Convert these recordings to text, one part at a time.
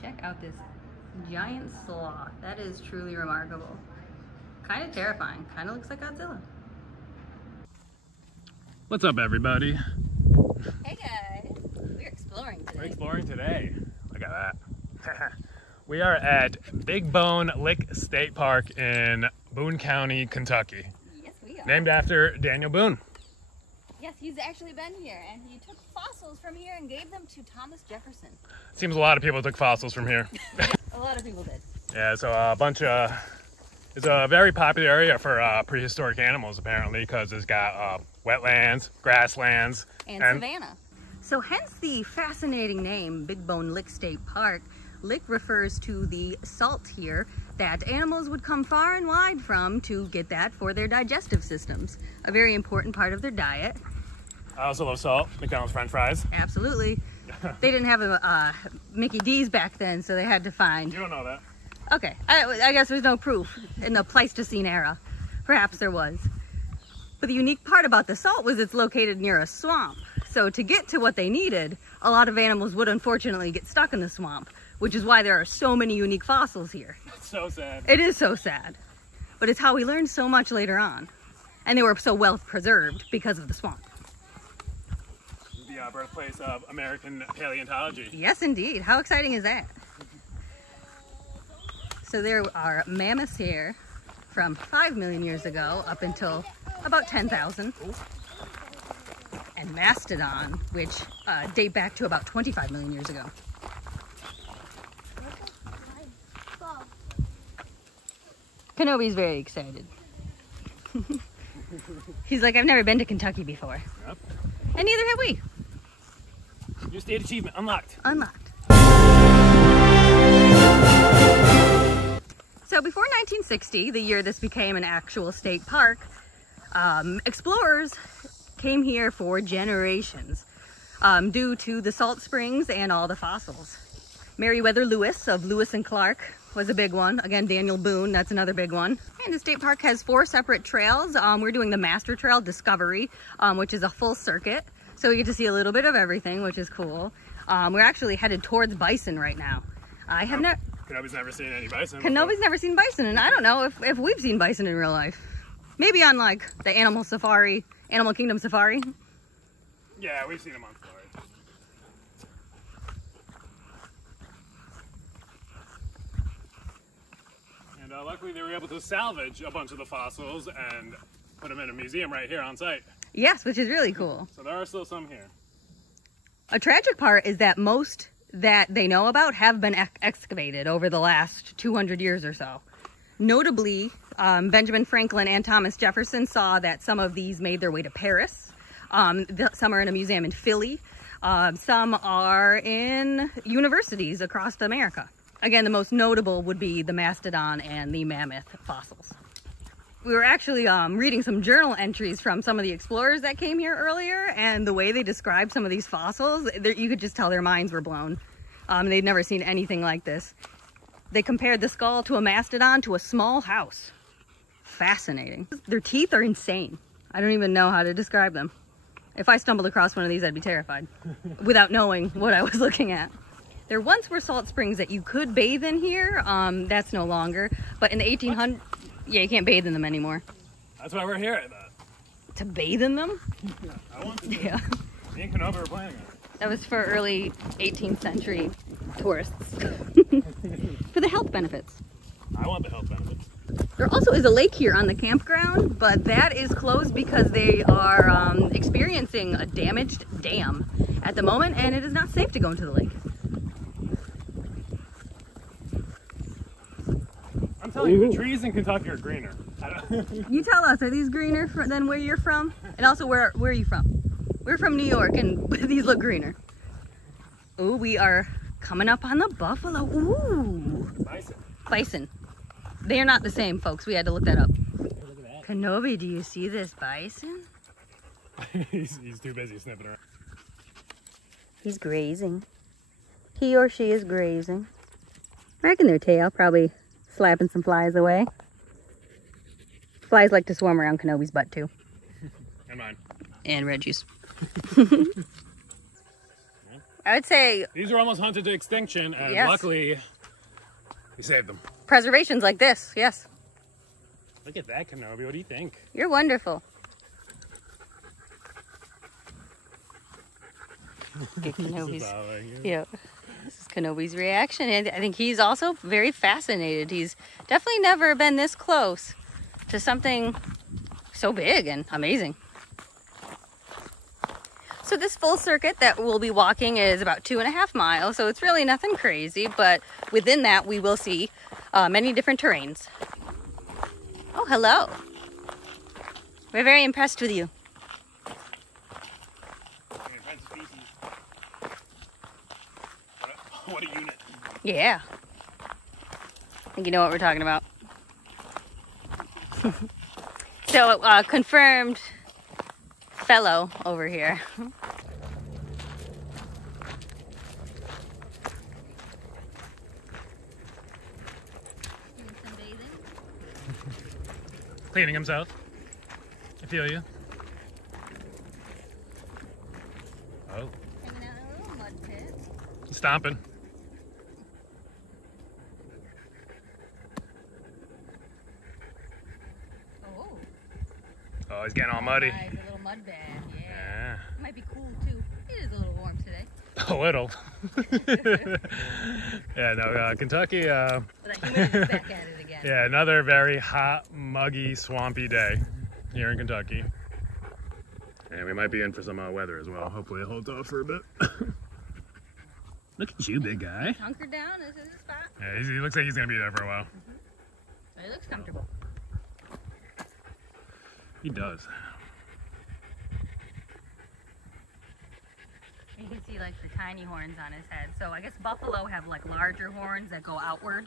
Check out this giant sloth. That is truly remarkable. Kind of terrifying. Kind of looks like Godzilla. What's up, everybody? Hey guys, we're exploring today. We're exploring today. Look at that. We are at Big Bone Lick State Park in Boone County, Kentucky. Yes, we are. Named after Daniel Boone. Yes, he's actually been here, and he took fossils from here and gave them to Thomas Jefferson. Seems a lot of people took fossils from here. A lot of people did. Yeah, so it's a very popular area for prehistoric animals, apparently, because it's got wetlands, grasslands, and savanna. So hence the fascinating name, Big Bone Lick State Park. Lick refers to the salt here that animals would come far and wide from to get that for their digestive systems. A very important part of their diet. I also love salt. McDonald's French fries. Absolutely. They didn't have a Mickey D's back then, so they had to find... You don't know that. Okay, I guess there's no proof in the Pleistocene era. Perhaps there was. But the unique part about the salt was it's located near a swamp. So to get to what they needed, a lot of animals would unfortunately get stuck in the swamp, which is why there are so many unique fossils here. It's so sad. It is so sad. But it's how we learned so much later on. And they were so well preserved because of the swamp. The birthplace of American paleontology. Yes, indeed. How exciting is that? So there are mammoths here from 5 million years ago up until about 10,000. And mastodon, which date back to about 25 million years ago. Kenobi's very excited. He's like, I've never been to Kentucky before. Yep. And neither have we. New state achievement unlocked. Unlocked. So before 1960, the year this became an actual state park, explorers came here for generations due to the salt springs and all the fossils. Meriwether Lewis of Lewis and Clark was a big one. Again, Daniel Boone, that's another big one. And the state park has 4 separate trails. We're doing the Master Trail Discovery, which is a full circuit. So we get to see a little bit of everything, which is cool. We're actually headed towards bison right now. I have never... Kenobi's never seen any bison. Kenobi's never seen bison, and I don't know if we've seen bison in real life. Maybe on like the Animal Kingdom safari. Yeah, we've seen them on safari. And luckily they were able to salvage a bunch of the fossils and put them in a museum right here on site. Yes, which is really cool. So there are still some here. A tragic part is that most that they know about have been excavated over the last 200 years or so. Notably, Benjamin Franklin and Thomas Jefferson saw that some of these made their way to Paris. Some are in a museum in Philly. Some are in universities across America. Again, the most notable would be the mastodon and the mammoth fossils. We were actually reading some journal entries from some of the explorers that came here earlier, and the way they described some of these fossils, you could just tell their minds were blown. They'd never seen anything like this. They compared the skull to a mastodon to a small house. Fascinating. Their teeth are insane. I don't even know how to describe them. If I stumbled across one of these, I'd be terrified without knowing what I was looking at. There once were salt springs that you could bathe in here. That's no longer. But in the 1800s, yeah, you can't bathe in them anymore. That's why we're here, I thought. To bathe in them? I want to. Yeah. Me and Kenobi were planning on it. That was for early 18th century tourists. For the health benefits. I want the health benefits. There also is a lake here on the campground, but that is closed because they are experiencing a damaged dam at the moment, and it is not safe to go into the lake. I'm telling you, the trees in Kentucky are greener. You tell us, are these greener than where you're from? And also, where are you from? We're from New York, and these look greener. Ooh, we are coming up on the buffalo. Ooh. Bison. Bison. They are not the same, folks. We had to look that up. Look at that. Kenobi, do you see this bison? he's too busy sniffing around. He's grazing. He or she is grazing. Wagging their tail, probably slapping some flies away. Flies like to swarm around Kenobi's butt too. And mine. And Reggie's. I would say These are almost hunted to extinction, and yes. luckily, we saved them. Preservations like this, yes. Look at that, Kenobi. What do you think? You're wonderful. Get Kenobi's, yeah. This is Kenobi's reaction, and I think he's also very fascinated. He's definitely never been this close to something so big and amazing. So this full circuit that we'll be walking is about 2.5 miles, so it's really nothing crazy, but within that we will see many different terrains. Oh, hello. We're very impressed with you. What a unit. Yeah. I think you know what we're talking about. So, confirmed fellow over here. Cleaning himself. I feel you. Oh. Hanging out in a little mud pit. He's stomping. Oh, he's getting all muddy. Nice, a little mud bath, yeah. It might be cool too. It is a little warm today. A little. Yeah, no, Kentucky. But that humidity's back at it again. Yeah, another very hot, muggy, swampy day here in Kentucky. And we might be in for some weather as well. Hopefully it holds off for a bit. Look at you, big guy. Hunkered down, this is the spot. Yeah, he looks like he's going to be there for a while. It looks comfortable. He does. You can see like the tiny horns on his head. So I guess buffalo have like larger horns that go outward.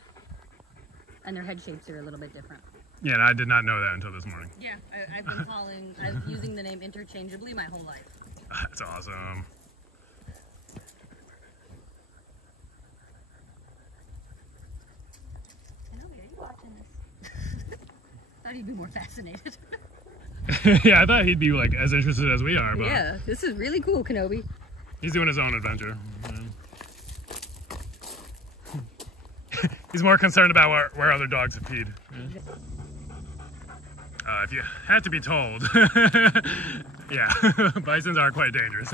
And their head shapes are a little bit different. Yeah, and I did not know that until this morning. Yeah, I've been I'm using the name interchangeably my whole life. That's awesome. Are you watching this? Thought he'd be more fascinated. Yeah, I thought he'd be like as interested as we are, but yeah, this is really cool, Kenobi. He's doing his own adventure. He's more concerned about where other dogs have peed. If you had to be told, yeah, bisons are quite dangerous.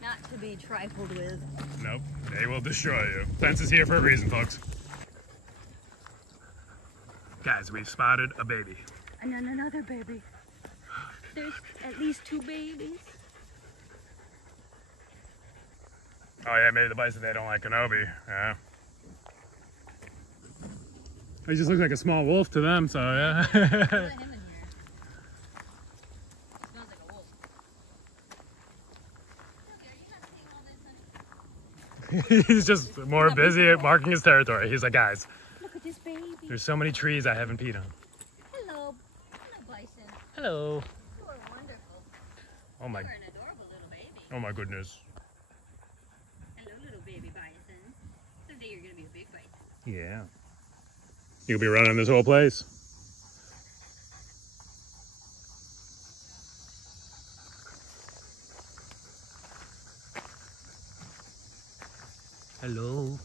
Not to be trifled with. Nope, they will destroy you. Fence is here for a reason, folks. Guys, we've spotted a baby. And then another baby. There's at least 2 babies. Oh yeah, maybe the bison, they don't like Kenobi. Yeah. He just looks like a small wolf to them, so yeah. Put him in here. Smells like a wolf. Okay, are you not seeing all this, honey? He's just more busy at marking his territory. He's like, guys, Look at this baby. there's so many trees I haven't peed on. Hello. Hello, bison. Hello. You are wonderful. Oh my, You are an adorable little baby. oh my goodness. Hello, little baby bison. Someday you're going to be a big bison. Yeah. You'll be running this whole place. Hello.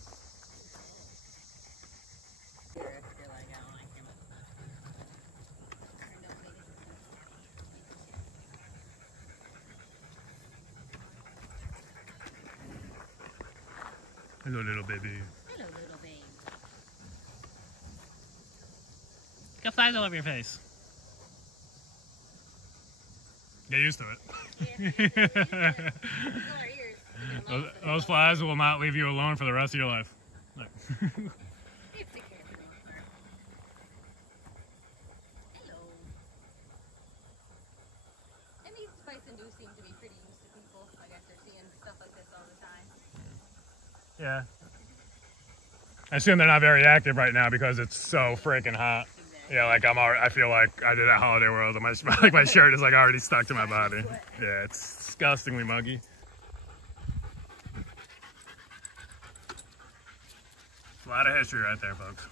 Hello, little baby. Hello, little baby. Got flies all over your face. Get used to it. Those flies will not leave you alone for the rest of your life. Look. Hello. And these bison do seem to be pretty used to people. I guess they're seeing stuff like this all the time. Yeah. I assume they're not very active right now because it's so freaking hot. Yeah, like I feel like I did at Holiday World, and my shirt is like already stuck to my body. Yeah, it's disgustingly muggy. A lot of history right there, folks.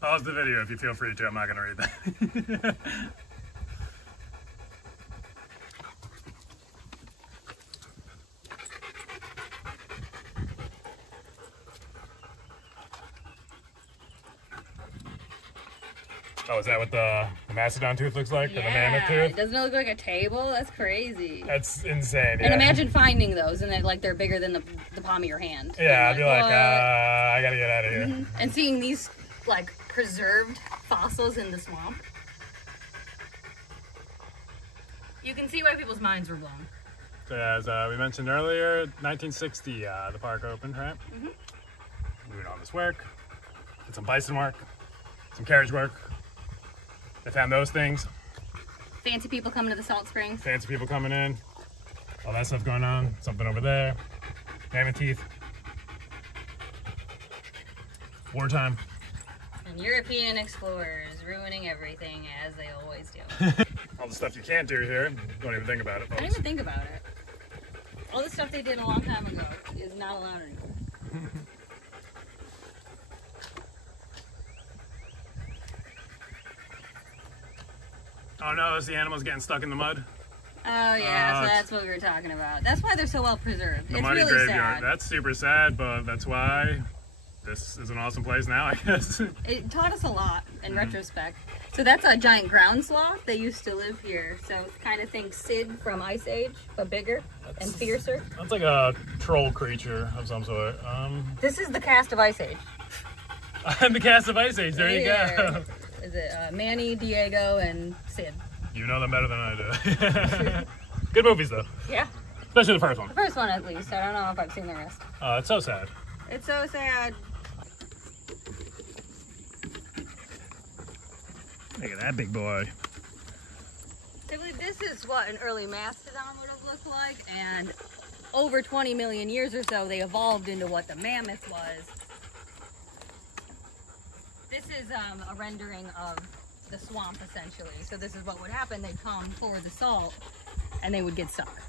Pause the video if you feel free to. I'm not going to read that. Oh, is that what the mastodon tooth looks like? Yeah, or the mammoth tooth? doesn't it look like a table? That's crazy. That's insane, yeah. And imagine finding those and like they're bigger than the palm of your hand. Yeah, I'd be like, what? I gotta get out of here. Mm-hmm. And seeing these like preserved fossils in the swamp, you can see why people's minds were blown. So as we mentioned earlier, 1960, the park opened, right? Mm-hmm. Doing all this work, did some bison work, some carriage work. They found those things. Fancy people coming to the salt springs. Fancy people coming in. All that stuff going on. Something over there. Mammoth teeth. Wartime. And European explorers ruining everything as they always do. All the stuff you can't do here. Don't even think about it, folks. I didn't even think about it. All the stuff they did a long time ago is not allowed anymore. Oh no, it's the animals getting stuck in the mud. Oh yeah, so that's what we were talking about. That's why they're so well preserved. The It's muddy really graveyard. sad. That's super sad, but that's why this is an awesome place now, I guess. It taught us a lot in retrospect. So that's a giant ground sloth. They used to live here. So kind of think Sid from Ice Age, but bigger and fiercer. That's like a troll creature of some sort. This is the cast of Ice Age. I'm the cast of Ice Age. There you go. Is it Manny, Diego, and Sid? You know them better than I do. Good movies though, Yeah. especially the first one. The first one at least. I don't know if I've seen the rest. It's so sad. It's so sad. Look at that big boy. So this is what an early mastodon would have looked like, and over 20 million years or so, they evolved into what the mammoth was. This is a rendering of the swamp, essentially. So this is what would happen. They'd come for the salt, and they would get stuck.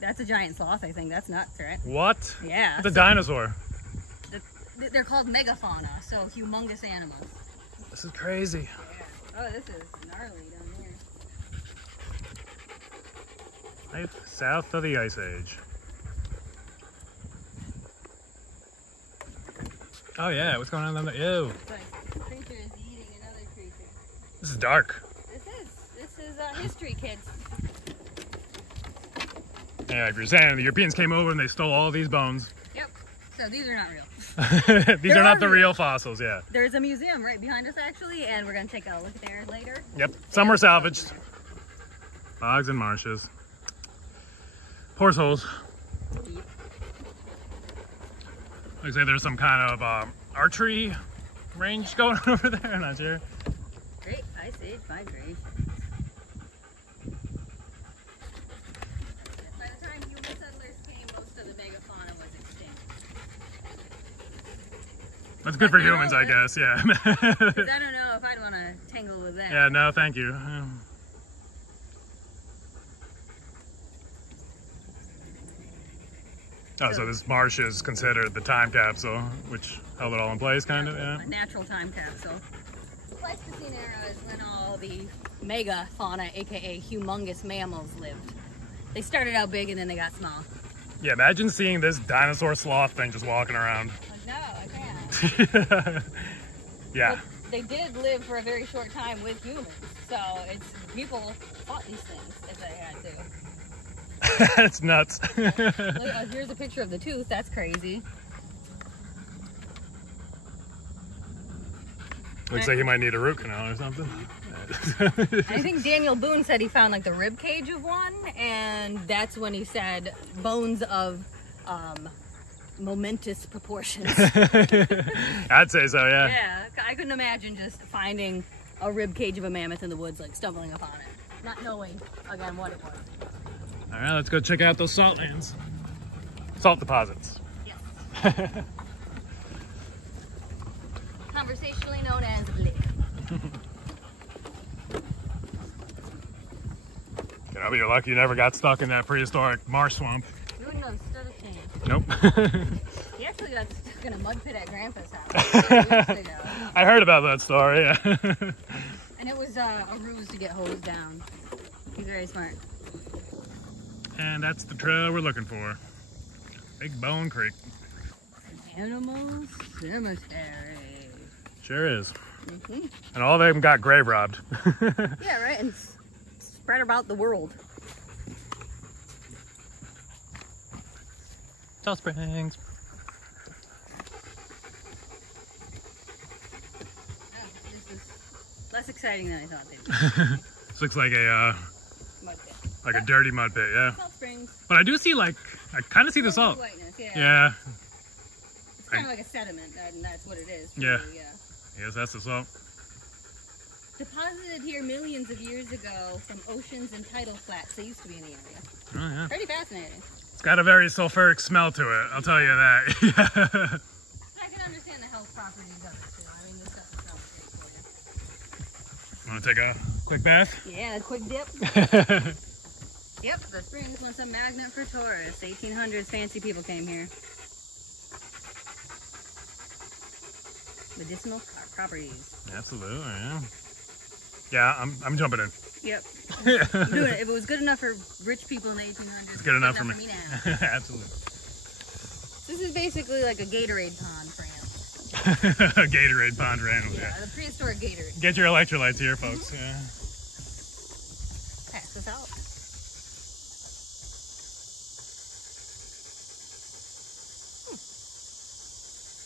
That's a giant sloth, I think. That's nuts, right? What? Yeah. It's a dinosaur. They're called megafauna, so humongous animals. This is crazy. Yeah. Oh, this is gnarly down here. Life south of the Ice Age. Oh yeah, what's going on down there? Ew. It's like creature is eating another creature. This is dark. This is history, kids. Yeah, like you're saying, the Europeans came over and they stole all these bones. Yep. So these are not real. These are not the real fossils, yeah. There's a museum right behind us, actually, and we're going to take a look there later. Yep, some were salvaged. Bogs and marshes. Horse holes. Looks like there's some kind of archery range going on over there, I'm not sure. Great Ice Age migration. By the time human settlers came, most of the megafauna was extinct. That's good for humans, I guess, yeah. 'Cause I don't know if I'd want to tangle with that. Yeah, no, thank you. Oh, so this marsh is considered the time capsule, which held it all in place, kind of, yeah? A natural time capsule. Pleistocene era is when all the megafauna, aka humongous mammals, lived. They started out big and then they got small. Yeah, imagine seeing this dinosaur sloth thing just walking around. Like, no, I can't. Yeah. But they did live for a very short time with humans, so people fought these things if they had to. That's nuts. Look, here's a picture of the tooth. That's crazy. Looks like he might need a root canal or something. I think Daniel Boone said he found like the rib cage of one, and that's when he said bones of momentous proportions. I'd say so, yeah. Yeah, I couldn't imagine just finding a rib cage of a mammoth in the woods, like stumbling upon it, not knowing again what it was. All right, let's go check out those salt lands. Salt deposits. Yes. Conversationally known as lick. You know, you're lucky you never got stuck in that prehistoric marsh swamp. You wouldn't have stood a chance. Nope. He actually got stuck in a mud pit at Grandpa's house a few weeks ago. I heard about that story, yeah. And it was a ruse to get hosed down. He's very smart. And that's the trail we're looking for. Big Bone Creek. Animal cemetery. Sure is. And all of them got grave robbed. Yeah, right, and spread about the world. Salt Springs. This is less exciting than I thought they'd be. This looks like a Mud pit. like a dirty mud pit, yeah. Salt Springs. But I do see I kind of see the salt. Whiteness, yeah. Yeah. It's kind of like a sediment, and that's what it is. Yeah. Really, yeah. Yes, that's the salt. Deposited here millions of years ago from oceans and tidal flats that used to be in the area. Oh yeah. Pretty fascinating. It's got a very sulfuric smell to it, I'll tell you that. I can understand the health properties of it too. I mean, this stuff is not great for you. Want to take a quick bath? Yeah, a quick dip. Yep, the springs once a magnet for tourists. 1800s, fancy people came here. Medicinal properties. Absolutely, yeah. Yeah, I'm jumping in. Yep. I'm doing it. If it was good enough for rich people in the 1800s, It's good enough for me. now. Absolutely. This is basically like a Gatorade pond for animals. A Gatorade pond for animals, Yeah, yeah. the prehistoric Gatorade. Get your electrolytes here, folks. Yeah. Pass this out.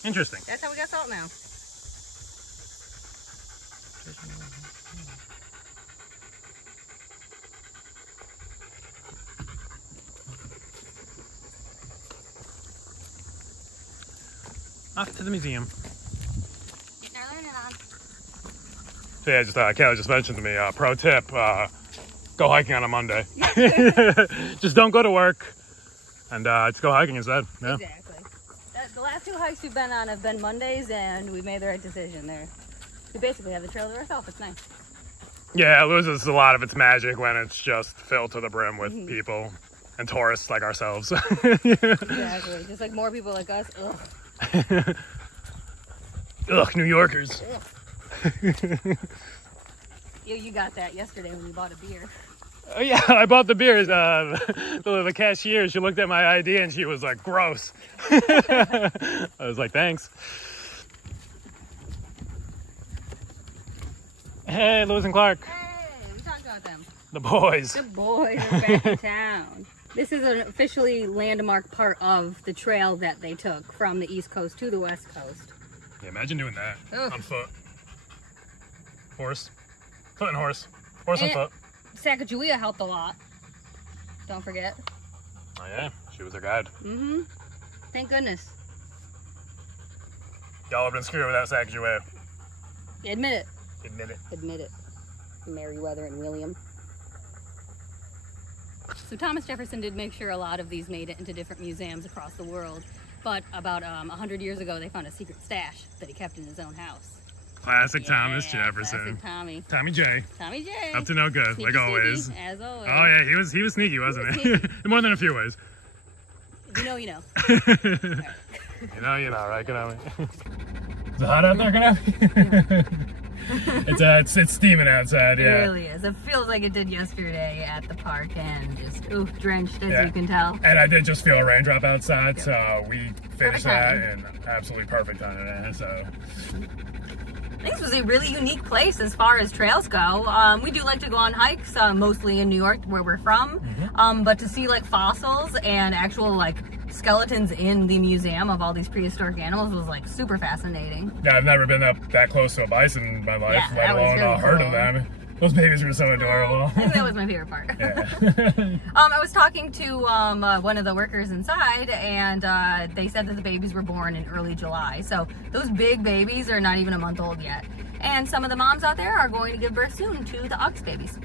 Interesting. That's how we got salt now. Off to the museum. Getting our learning on. So yeah, Kayla just mentioned to me, pro tip, go hiking on a Monday. Just don't go to work and just go hiking instead. Yeah. Exactly. The last 2 hikes we've been on have been Mondays, and we made the right decision there. We basically have the trail to ourselves. It's nice. Yeah, it loses a lot of its magic when it's just filled to the brim with people and tourists like ourselves. Exactly. Just like more people like us. Ugh. Ugh, New Yorkers. Ugh. You got that yesterday when we bought a beer. Oh yeah, I bought the beers. The cashier, she looked at my ID and she was like, gross. I was like, thanks. Hey, Lewis and Clark. Hey, we talked about them. The boys. The boys are back in town. This is an officially landmark part of the trail that they took from the East Coast to the West Coast. Yeah, imagine doing that Ugh. on foot. Horse. Foot and horse. Horse and foot. Sacagawea helped a lot. Don't forget. Oh yeah, she was a guide. Mm-hmm. Thank goodness. Y'all have been screwed with that Sacagawea. Admit it. Admit it. Admit it. Meriwether and William. So Thomas Jefferson did make sure a lot of these made it into different museums across the world. But about 100 years ago, they found a secret stash that he kept in his own house. Classic Thomas Jefferson. Classic Tommy. Tommy J. Tommy J. Up to no good, Sneaky, like always. sneaky, as always. Oh yeah, he was sneaky, wasn't he? In more than a few ways. If you know, you know. You know, right? Good on me. Is it hot out there, Gonna? It's steaming outside. It Yeah. really is. It feels like it did yesterday at the park, and just drenched as Yeah. you can tell. And I did just feel a raindrop outside, Yeah. so we finished Perfect that in absolutely perfect time. So I think this was a really unique place as far as trails go. We do like to go on hikes, mostly in New York, where we're from. But to see like fossils and actual like skeletons in the museum of all these prehistoric animals was like super fascinating. yeah, I've never been up that close to a bison in my life, Yeah, let that was alone really heard cool. of them. Those babies were so adorable. I think that was my favorite part. Yeah. I was talking to one of the workers inside, and they said that the babies were born in early July. So those big babies are not even a month old yet. And some of the moms out there are going to give birth soon to the ox babies.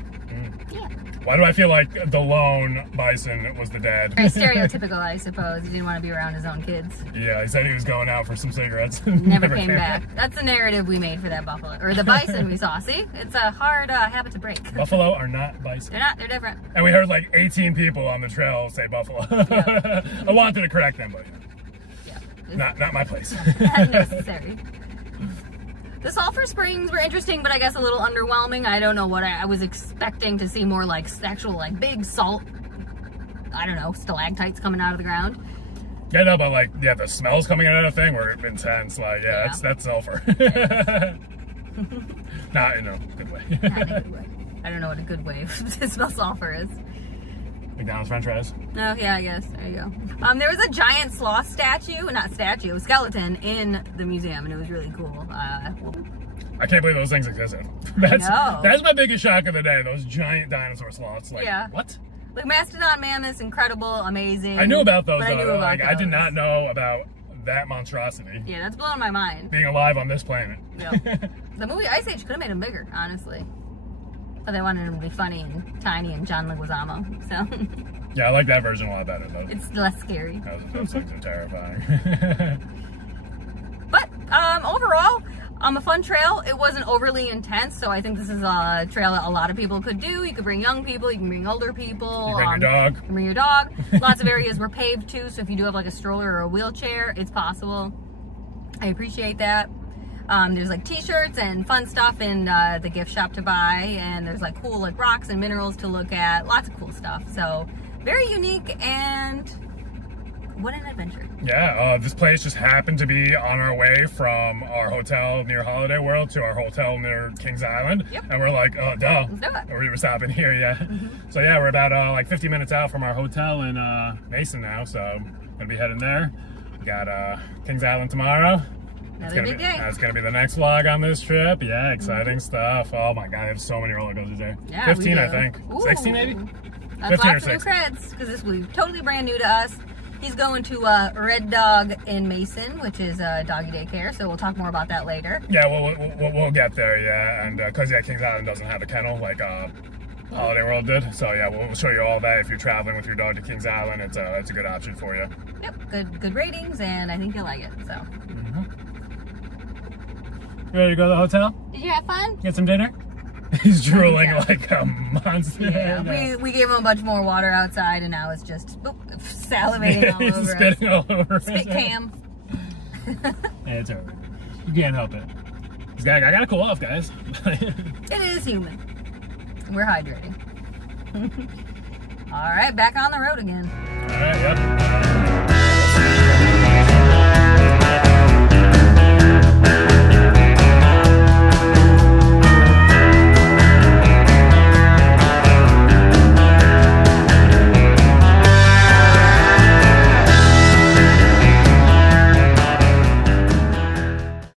Yeah. Why do I feel like the lone bison was the dad? Very stereotypical, I suppose. He didn't want to be around his own kids. Yeah, he said he was going out for some cigarettes. Never came back. That's the narrative we made for that buffalo. Or the bison we saw. See? It's a hard habit to break. Buffalo are not bison. They're not. They're different. And we heard like 18 people on the trail say buffalo. Yeah. I wanted to correct them, but Yeah. not my place. Not necessary. The sulfur springs were interesting, but I guess a little underwhelming. I don't know what I was expecting to see more like actual like big salt, I don't know, stalactites coming out of the ground. Yeah, no, but like, yeah, the smells coming out of the thing were intense. Like, yeah, Yeah. that's sulfur. Not in a good way. Not in a good way. I don't know what a good way to smell sulfur is. McDonald's French fries. Oh, yeah, I guess. There you go. There was a giant sloth skeleton in the museum, and it was really cool. I can't believe those things existed. That's my biggest shock of the day. Those giant dinosaur sloths. Like, yeah. What? Like mastodon mammoths, incrable, amazing. I knew about those, but though. I did not know about that monstrosity. Yeah, that's blowing my mind. Being alive on this planet. Yep. The movie Ice Age could have made him bigger, honestly. But they wanted him to be funny and tiny and John Leguizamo, so. Yeah, I like that version a lot better, though. It's less scary. Those things are terrifying. But overall, a fun trail. It wasn't overly intense, so I think this is a trail that a lot of people could do. You could bring young people, you can bring older people. You bring your dog. You can bring your dog. Lots of areas were paved too, so if you do have like a stroller or a wheelchair, it's possible. I appreciate that. There's like t-shirts and fun stuff in the gift shop to buy, and there's like cool like rocks and minerals to look at. Lots of cool stuff. So very unique, and what an adventure. Yeah, this place just happened to be on our way from our hotel near Holiday World to our hotel near Kings Island. Yep. And we're like, oh, duh. Let's do it. We were stopping here, yeah. So yeah, we're about like 50 minutes out from our hotel in Mason now, so gonna be heading there. We got Kings Island tomorrow. Another big day. That's gonna be the next vlog on this trip. Yeah, exciting stuff. Oh my god, I have so many roller coasters there. Yeah, 15, I think. Ooh. 16 maybe? That's lots of new creds, because this will be totally brand new to us. He's going to Red Dog in Mason, which is doggy daycare, so we'll talk more about that later. Yeah, we'll get there, yeah. And because Kings Island doesn't have a kennel like Holiday World did, so yeah, we'll show you all that. If you're traveling with your dog to Kings Island, it's a good option for you. Yep, good ratings, and I think you'll like it. So. You ready to go to the hotel? Did you have fun? Get some dinner? He's drooling like a monster. Yeah, we gave him a bunch more water outside, and now it's just salivating all over. He's spitting all over. Spit cam. Yeah, it's alright. You can't help it. I gotta cool off, guys. It is human. We're hydrating. All right, back on the road again. All right, yep.